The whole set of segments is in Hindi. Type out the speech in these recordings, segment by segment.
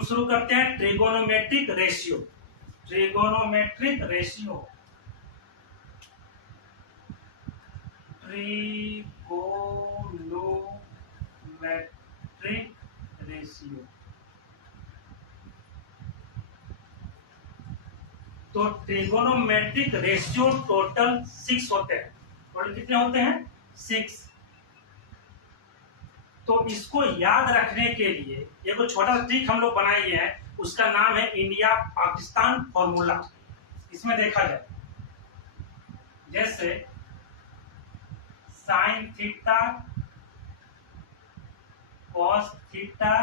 हम शुरू करते हैं trigonometric ratio. Trigonometric ratio, trigonometric ratio. तो ट्रिगोनोमेट्रिक रेशियो टोटल 6 होते हैं। टोटल कितने होते हैं? 6। तो इसको याद रखने के लिए एक छोटा सा ट्रिक हम लोग बनाए हैं, उसका नाम है इंडिया पाकिस्तान फॉर्मूला। इसमें देखा जाए जैसे sine theta cos theta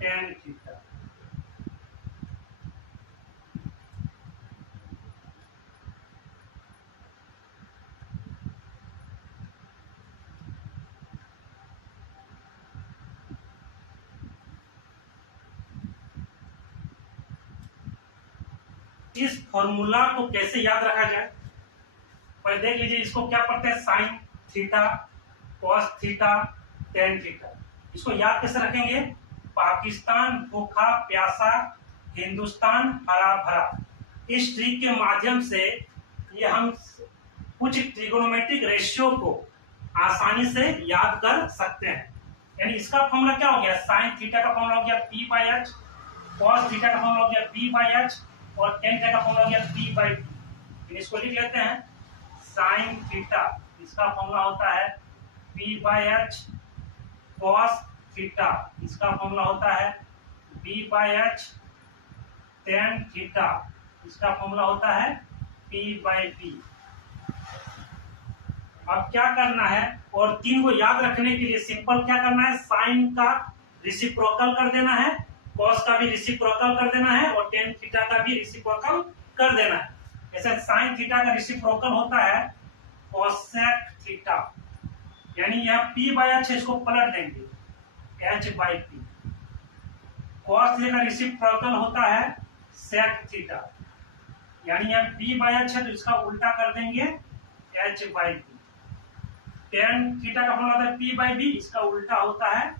tan theta. इस फॉर्मूला को कैसे याद रखा जाए, पहले देख लीजिए। इसको क्या पढ़ते हैं? Sine theta cos theta tan theta. इसको याद कैसे रखेंगे? पाकिस्तान भूखा प्यासा, हिंदुस्तान हरा भरा। इस ट्रिक के माध्यम से ये हम कुछ ट्रिगोनोमेट्रिक रेशियो को आसानी से याद कर सकते हैं। यानी इसका फॉर्मूला क्या हो गया? साइन थीटा का फॉर्मूला हो गया P by H, cos theta का फॉर्मूला हो गया पी बाई एच, और टेन थीटा का फॉर्मूला हो गया पी बाई टी। इसको लिख लेते हैं। साइन थीटा इसका फॉर्मूला होता है P by H, cos theta इसका फॉर्मूला होता है B by H, tan theta इसका फॉर्मूला होता है पी बाई टी। अब क्या करना है, और तीन को याद रखने के लिए सिंपल क्या करना है? साइन का रेसिप्रोकल कर देना है, कॉस का भी रेसिप्रोकल कर देना है, और टेन थीटा का भी रेसिप्रोकल कर देना है। जैसे साइन थीटा का रेसिप्रोकल होता है कोसेक थीटा, यानी यह पी बाई एच, इसको पलट देंगे H by P. Cos theta का रेसिप्रोकल होता है सेक थीटा, यानी यह पी बाई एच है तो इसका उल्टा कर देंगे H by P. Tan theta का फॉर्मूला होता है पी बाई बी, इसका उल्टा होता है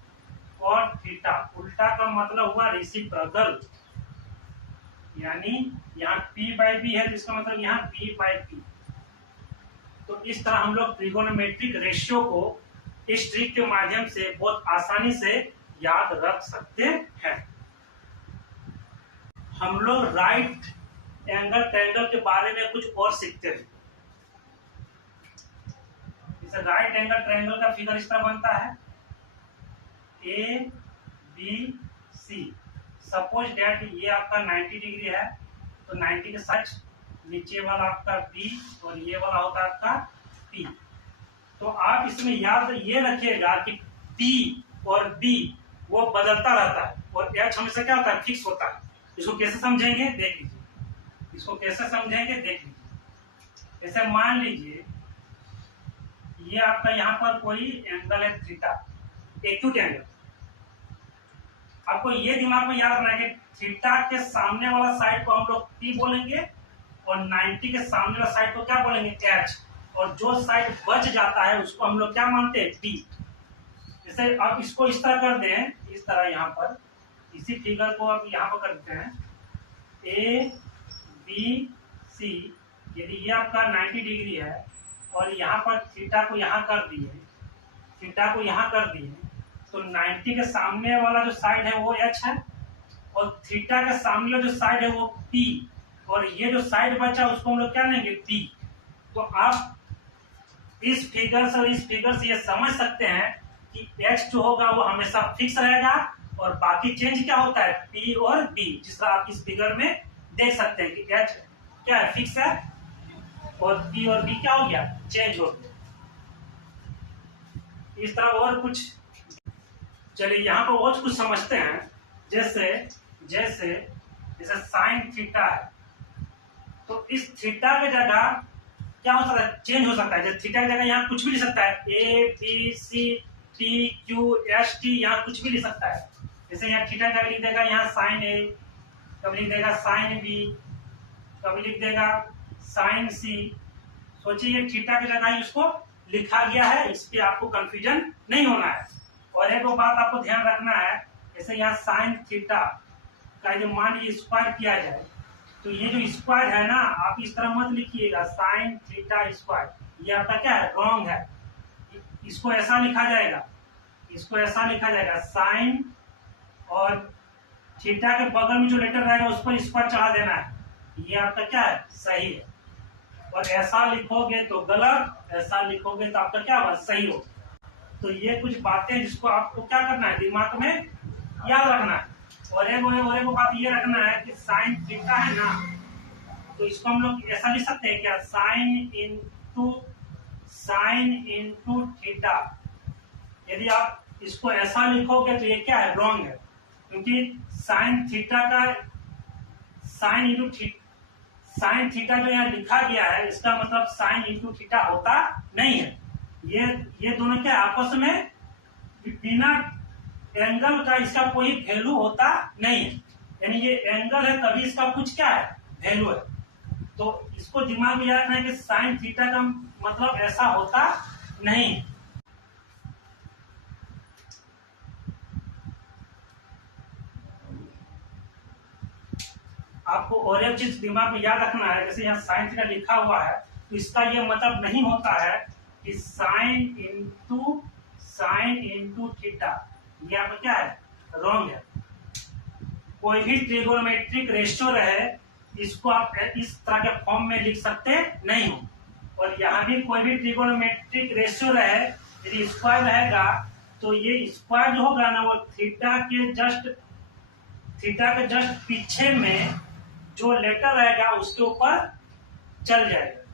कॉट थीटा। उल्टा का मतलब हुआ रेसिप्रोकल, यानी यहाँ पी बाई बी है तो इसका मतलब यहाँ पी बाई पी। तो इस तरह हम लोग ट्रिगोनोमेट्रिक रेशियो को इस ट्रिक के माध्यम से बहुत आसानी से याद रख सकते हैं। हम लोग राइट एंगल ट्रायंगल के बारे में कुछ और सीखते हैं। जैसे राइट एंगल ट्रायंगल का फिगर इस तरह बनता है A B C. Suppose that ये आपका 90 डिग्री है, तो 90 के साथ नीचे वाला आपका बी और ये वाला होता है आपका पी। तो आप इसमें याद ये रखिएगा कि पी और बी वो बदलता रहता है, और एच हमेशा क्या होता है? फिक्स होता है। इसको कैसे समझेंगे देख लीजिए। इसको कैसे समझेंगे देख लीजिए। जैसे मान लीजिए ये आपका यहाँ पर कोई एंगल है थीटा, एक्यूट एंगल। आपको ये दिमाग में याद रखना है कि थीटा के सामने वाला साइड को हम लोग पी बोलेंगे, और 90 के सामने वाला साइड को क्या बोलेंगे? एच। और जो साइड बच जाता है उसको हम लोग क्या मानते हैं? पी। जैसे अब इसको इस तरह कर दें, इस तरह यहाँ पर इसी फिगर को अब यहाँ पर करते हैं ए बी सी। यदि ये आपका 90 डिग्री है और यहाँ पर थीटा को यहाँ कर दिए, थीटा को यहाँ कर दिए, तो 90 के सामने वाला जो साइड है वो एच है, और थीटा के सामने वाला जो साइड है वो पी, और ये जो साइड बचा उसको हम लोग क्या लेंगे? पी। तो आप इस फिगर से और इस फिगर से ये समझ सकते हैं कि एच जो होगा वो हमेशा फिक्स रहेगा, और बाकी चेंज क्या होता है? पी और बी। जिस तरह आप इस फिगर में देख सकते हैं कि एच क्या है? फिक्स है, और पी और बी क्या हो गया? चेंज हो गया। इस तरह और कुछ, चलिए यहाँ पर और कुछ समझते हैं। जैसे जैसे जैसे साइन थीटा है, तो इस थीटा की जगह क्या हो सकता है? चेंज हो सकता है। जैसे थीटा की जगह यहाँ कुछ भी लिख सकता है, A B C T Q S T, यहाँ कुछ भी लिख सकता है। जैसे यहाँ थीटा की जगह लिख देगा यहाँ साइन ए, कभी लिख देगा साइन बी, कभी लिख देगा साइन सी। सोचिए ये थीटा की जगह ही उसको लिखा गया है, इस पे आपको कंफ्यूजन नहीं होना है। और एक बात आपको ध्यान रखना है, जैसे यहाँ साइन थीटा का जो मान ये स्क्वायर किया जाए, तो ये जो स्क्वायर है ना, आप इस तरह मत लिखिएगा साइन थीटा स्क्वायर, ये आपका क्या है, रॉन्ग है। इसको ऐसा लिखा जाएगा, इसको ऐसा लिखा जाएगा साइन और थीटा के बगल में जो लेटर रहेगा उस पर स्क्वायर चढ़ा देना है, ये आपका क्या है, सही है। और ऐसा लिखोगे तो गलत, ऐसा लिखोगे तो आपका क्या होगा, सही हो। तो ये कुछ बातें जिसको आपको क्या करना है, दिमाग में याद रखना है। और एक बात ये रखना है कि साइन थीटा है ना, तो इसको हम लोग ऐसा लिख सकते हैं क्या, साइन इंटू थीटा। यदि आप इसको ऐसा लिखोगे तो ये क्या है, रॉन्ग है, क्योंकि साइन थीटा का साइन थीटा जो यहाँ लिखा गया है, इसका मतलब साइन इंटू थीटा होता नहीं है। ये दोनों क्या आपस में बिना एंगल का इसका कोई वैल्यू होता नहीं है, यानी ये एंगल है तभी इसका कुछ क्या है, वैल्यू है। तो इसको दिमाग में याद रखना है कि साइन थीटा का मतलब ऐसा होता नहीं है। आपको और एक चीज दिमाग में याद रखना है, जैसे यहाँ साइन थीटा लिखा हुआ है, तो इसका ये मतलब नहीं होता है कि साइन इंटू थीटा, ये आपका क्या है, रॉन्ग है। कोई भी ट्रिगोनोमेट्रिक रेशियो रहे, इसको आप इस तरह के फॉर्म में लिख सकते नहीं हो। और यहाँ भी कोई भी ट्रिगोनोमेट्रिक रेशियो रहे, यदि स्क्वायर रहेगा तो ये स्क्वायर जो होगा ना, वो थीटा के जस्ट पीछे में जो लेटर रहेगा उसके ऊपर चल जाएगा।